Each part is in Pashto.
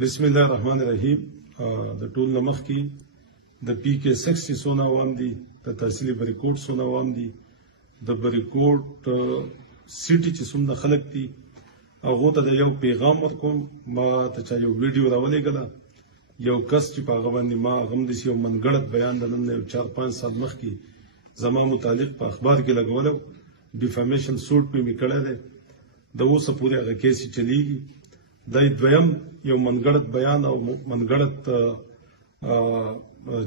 بسم الله الرحمن الرحیم. د ټول نمخ کی د پی کې 60 سونه وام دي، د تحصیلي بریکوټ سونه وام دي، د بریکوټ سیټي چې څومره خلک دي هغه ته د یو پیغام ورکوم. ما ته چا یو ویډیو راولېږله، یو کس چې په هغه باندې ما هغه همداسې یو منګړت بیان د نن 4-5 سال مخکې زما متعلق په اخبار کې لګولی، ډیفامیشن سوټ مې کړی دی، د اوسه پورې هغه کیس چلیږي. دا دویم یو منګړت بیان او منګړت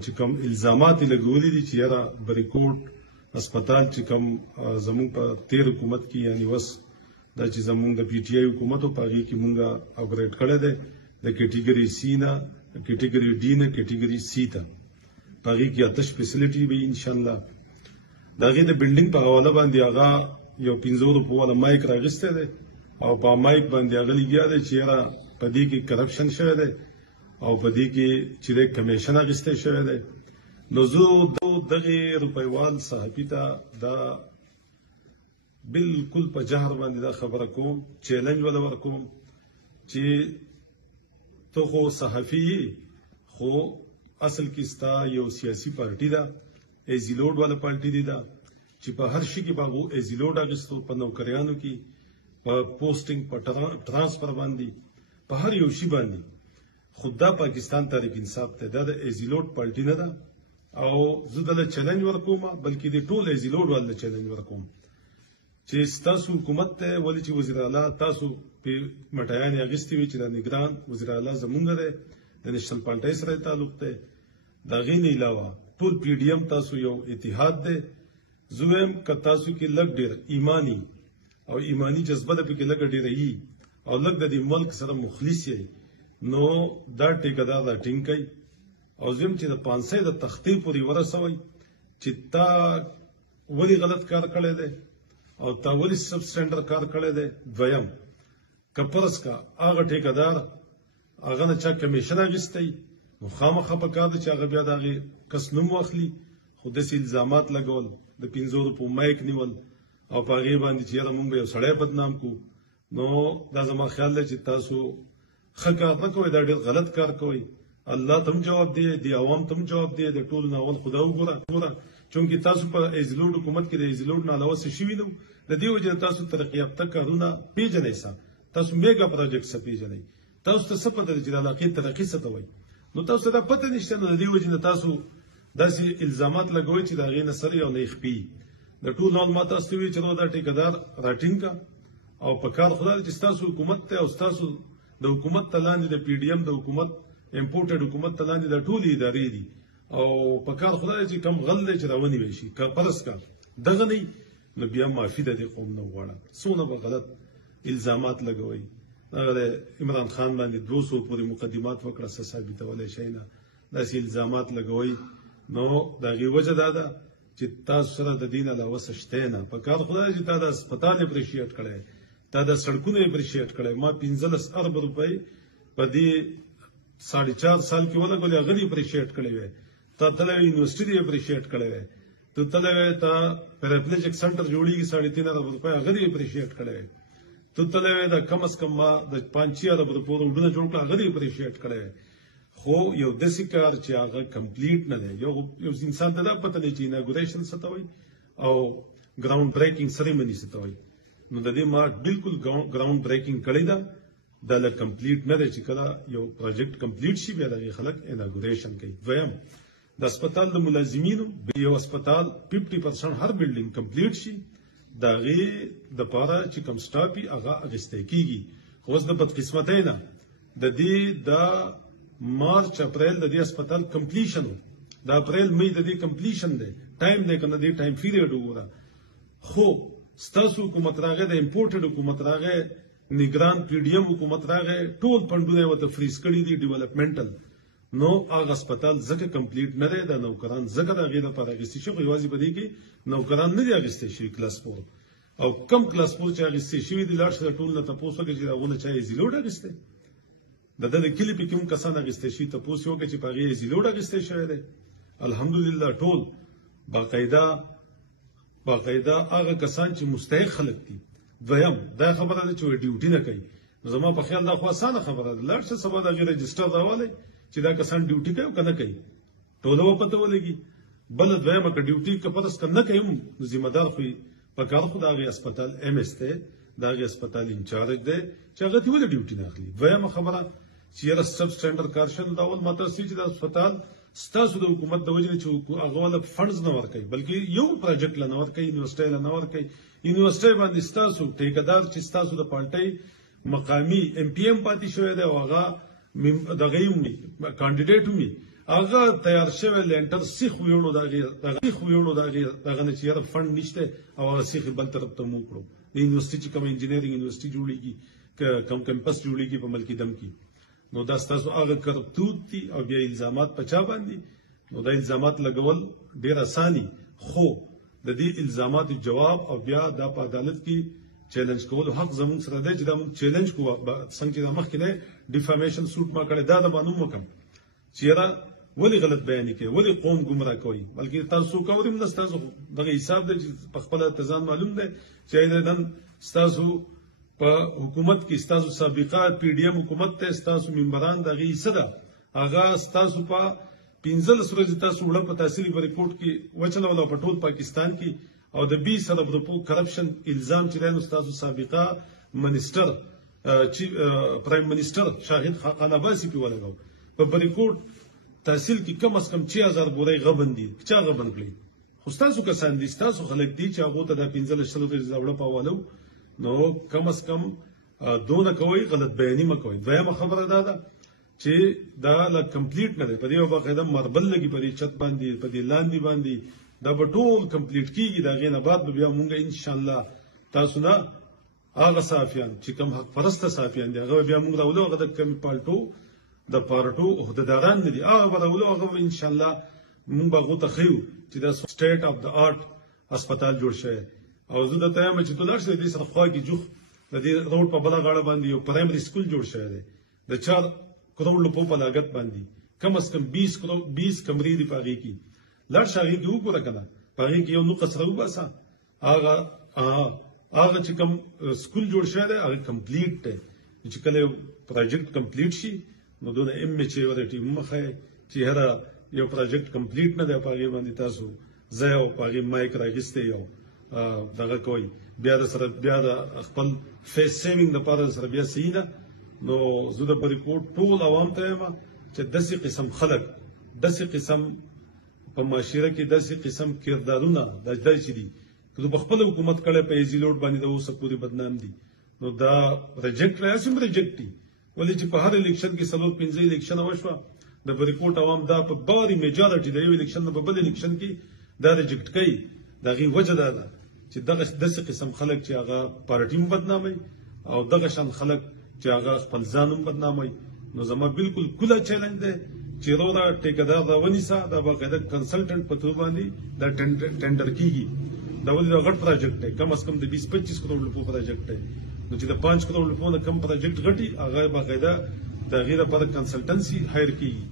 چې کوم الزامات لګولي دي چې یاره بریکوټ هسپتال چې کوم زمونږ په تیر حکومت کې یعنی وس دا چې زمونږ د پی ټی آی حکومت په هغې کې مونږ اپګریډ کړی دی د کیټیګري سی نه کیټیګري ډي نه کیټیګري سی ته، په هغې کې آتش فیسیلیټي وي انشاءالله. د هغې د بلډینګ په حواله باندې هغه یو 50 روپو والا مایک راغستی دی او په مایک باندې هغه لګیا دی چې یاره په دې کې کرپشن شوی دی او په دې کې چې د کمیشن اخیستی شوی دی. نو زه دغې روپیوال صحافي ته دا بالکل په جهر باندې دا خبره کوم، چیلنج ولا ورکوم چې ته خو صحافي یې، خو اصل کې ستا یو سیاسي پارټي ده، ایزیلوډ والا پارټي دی ده چې په هر شي کې به هغو ایزیلوډ اخیستو، په نوکریانو کې، په پوسټینګ، په ټرانسفر باندې، په هر یو شي باندې. خو دا پاکستان تحریک انصاف ته دا د ایزیلوډ پارټي نه ده او زه دله چیلنج ورکوم، بلکې د ټول ایزیلوډ والله چیلنج ورکوم چې ستاسو حکومت ته ولې چې وزیر اعلی تاسو په مټیانې اخیستې وي چې د نګران وزیر اعلی زمونږ دی، د نیشنل پارټۍ سره تعلق دی، د هغې نه علاوه ټول پی ډي ایم تاسو یو اتحاد دی. زه وایم که تاسو کې لږ ډېر ایماني او ایمانی جذبه ده پکې لږه ډېره وي او لږ د دې ملک سره مخلص یې، نو دا ټیکهدار دا ټینګ کوي او زم چې د 500 د تختې پورې ورسوئ چې تا ولې غلط کار کړی دی او تا ولې سب سټنډر کار کړی دی. دویم که فرض کا هغه ټیکهدار هغه نه چا کمیشن اخیستی نو خامخا په کار دی چې هغه بیا د هغې کس نوم واخلي، خو داسې الزامات لګول، د 50 روپو مایک نیول او په هغې باندې چې یاره مونږ به یو سړی بدنام کړو، نو دا زما خیال دی چې تاسو ښه کار نه کوئ، دا ډېر غلط کار کوئ. الله ته هم جواب دی، د عوام ته هم جواب دی، د ټولو نه اول خدا وګوره، چونکې تاسو په ایزیلوډ حکومت کې د ایزیلوډ نه علاوه څه شوي نه وو. د دې وجې تاسو ترقي یافته کارونه پېژنئ، تاسو میګا پروجیکټ څه پېژنئ، تاسو ته څه پته ده چې د علاقې ترقي څه ته وایي، نو تاسو ته دا پته نشته. نو د دې وجې نه تاسو داسې الزامات لګوئ چې د هغې نه سر یو نه یخپي. د ټول نال ما تاسو ته وایي چې دا ټیکهدار راټینګ کا او په کار خدای چې ستاسو حکومت ته او ستاسو د حکومت ته لاندې د پی ډي ایم د حکومت امپورټډ حکومت ته لاندې د ټولې ادارې دي او په کار خدای چې کم غل دی چې راونیول شي، که فرض کا دغه نه نو بیا معافي د دې قوم نه وغواړه. څونه به غلط الزامات لګوئ. هغه عمران خان باندې 200 پورې مقدمات وکړه، څه ثابتولی شی نه، داسې الزامات لګوئ. نو د هغې وجه دا ده چې تاسو سره د دین علاوه څه شتی نه. په کار خدای چې تا د هسپتال اپریشیټ کړی، تا د سړکونو اپریشیټ کړی. ما 15 ارب روپۍ په دې 4.5 سال کې ولګولې، هغه دې اپریشیټ کړی وی. تا تللی یونیورسټي دې اپریشیټ کړی وی، ته تللی وی تا پیراپلیجک سنټر جوړېږي 3.5 ارب روپۍ، هغه دې اپریشیټ کړی وی. ته تللی وی د کم از کم ما د 5-6 ارب روپو روډونه جوړ کړه، هغه دې اپریشیټ کړی وی. خو یو داسې کار چې هغه کمپلیټ نه دی، یو انسان ته دا پته دی چې اناګوریشن څه ته وایي او ګراوند بریکینګ سریمني څه ته وایي. نو د دې ما بالکل ګراوند بریکینګ کړې ده، دا له کمپلیټ نه دی چې کله یو پروجیکټ کمپلیټ شي بیا د هغې خلک اناګوریشن کوي. دویم د هسپتال د ملازمینو یو هسپتال 50% هر بلډینګ کمپلیټ شي، د هغې دپاره چې کوم سټاف وي هغه اخیستی کېږي. خو اوس د بدقسمتۍ نه د دې دا مارچ اپریل د دې هسپتال کمپلیشن و، د اپریل مئی د دې کمپلیشن دی، ټایم دی که نه دی ټایم پیریډ وګوره. خو ستاسو حکومت راغی، د امپورټډ حکومت راغی، نگران پی ډي ایم حکومت راغی، ټول فنډونه یې ورته فریز کړي دي ډیولپمنټل. نو هغه هسپتال ځکه کمپلیټ نه دی، د نوکران ځکه د هغې لپاره اخیستې شوي، خو یوازې په دې کې نوکران نه دي اخیستې شوي کلاس 4 او کم کلاس 4 چې اخیستې شوي دي لاړ شه د ټول نه تپوس وکړي چې د هغو نه چا ایزیلوډ اخیستی، د ده د کلي پې کوم کسان اخیستی شي تپوس یې وکړي چې په هغې ایزیلوډ اخیستی شوی دی. الحمدلله ټول باقاعده هغه کسان چې مستحق خلک دي. دویم دا خبره ده چې ډیوټي نه کوي، زما په خیال دا خو اسانه خبره ده لاړ شه سبا د رجسټر راولي چې دا کسان ډیوټي کوي کنه کوي ټول وپته ولګي بل دویمه ک ډیوټي ک پرست نه کوي ذمہ دار خو په کار خو دغه هسپتال ام اس ته دغه هسپتال انچارج دی چې هغه ته ول ډیوټي نه اخلي دویمه خبره چې یره سب سټانډرډ کارشن دا ول ماته سي چې د هسپتال ستاسو د حکومت د وجې چې هغه ول فندز نه ورکوي بلکې یو پروجیکټ نه ورکوي یونیورسيټي نه ورکوي یونیورسيټي باندې ستاسو ټیکدار چې ستاسو د پارټي مقامی ام پی ام پاتې شوی دی او هغه دغه یو کاندیډیټ وي هغه تیار شوی لینټر سیخ ویونو دغه نه چې فند نشته او هغه سیخ بل طرف ته مو کړو د یونیورسيټي چې کوم انجینیرینګ یونیورسيټي جوړیږي کوم کمپس جوړیږي په ملکی دم کې نو دا ستاسو هغه کرپټوت دي او بیا الزامات پچا باندې نو دا الزامات لګول ډیر اساني خو د دې الزامات جواب او بیا د عدالت کې چیلنج کول حق زمون سره دی چې دا موږ چیلنج کوو څنګه چې د مخکې نه ډیفامیشن سوټ ما کړی دا د معلوم وکم چې را ولی غلط بیان کوي ولی قوم گمراه کوي بلکې تاسو کوئ موږ تاسو دغه حساب دی چې په خپل تزان معلوم دی چې نن تاسو په حکومت کې تاسو سابقه پی ډی ایم حکومت ته تاسو ممبران دغه حصہ هغه تاسو په 15 ورځې تاسو وړ په تحصیلي ریپورت کې وچلول په ټول پاکستان کې او د 20 سره د کرپشن الزام چې د تاسو سابقه منیسټر چې پرایم منیسټر شاهد خاقان عباسي په ولګاو په ریپورت تحصیل کې کم از کم 6000 بورې غبن دي چا غبن کړی خو تاسو کسان دي تاسو خلک دي چې هغه ته د 15 ورځې وړ په والو نو کم از کم دونه کوي غلط بیانې مکوئ دویمه خبره ده چې دا لا کمپلیټ نه دی په دې باقاعده مربل لګي په دې چت باندې په دې لاندې باندې دا به ټول کمپلیټ کیږي دا غینه بعد بیا مونږ ان شاء الله تاسو نه هغه صافیان چې کوم حق پرسته صافیان دي هغه بیا مونږ راولو هغه د کم پالټو د پارټو عہدیداران دي هغه راولو هغه ان شاء الله مونږ به غوته خيو چې دا سټیټ اف د آرټ هسپتال جوړ شي او زه د تایم چې تلل شي د سره خواږي جوخ د دې روډ په بل غاړه باندې یو پرایمري سکول جوړ شوی دی د 4 کروڑ روپو په لاګت باندې کم از کم 20 کمرې دی پاږي کی لړ شاګي دی وګوره کله پاږي کې یو نو قصرو باسا هغه چې کوم سکول جوړ شوی دی هغه کمپلیټ دی چې کله پروجیکټ کمپلیټ شي نو دونه ام چې ورته مخه چې هر یو پروجیکټ کمپلیټ نه دی پاږي باندې تاسو زه او پاږي مایک راغسته یو دغه کوي بیا د سره بیا د خپل فیس سیوینګ د پاره سره بیا سینه نو زه د ریپورت ټول عوام ته یم چې داسې قسم خلک داسې قسم په معاشره کې داسې قسم کردارونه د دای چې دي که په خپل حکومت کړه په ایزی لوډ باندې د اوسه پوری بدنام دي نو دا ریجیکټ راځي ریجیکټ دي ولې چې په هر الیکشن کې سلور 15 الیکشن وشو د ریپورت عوام دا په باري میجارټي د یو الیکشن په بل الیکشن کې دا ریجیکټ کوي دا غي وجه ده چې دغه داسې قسم خلک چې هغه پارټي بدنامي او دغه شان خلک چې هغه خپل ځانم بدنامي نو زما بالکل کله چیلنج ده چې رودا ټیکدار راونی سا دا باقاعده کنسلټنټ په تو باندې دا ټینډر کیږي دا ولې غټ پروجیکټ دی کم از کم د 20-25 کروڑ روپو پروجیکټ دی نو چې د 5 کروڑ روپو نه کم پروجیکټ غټي هغه باقاعده د غیره پر کنسلټنسي هایر کیږي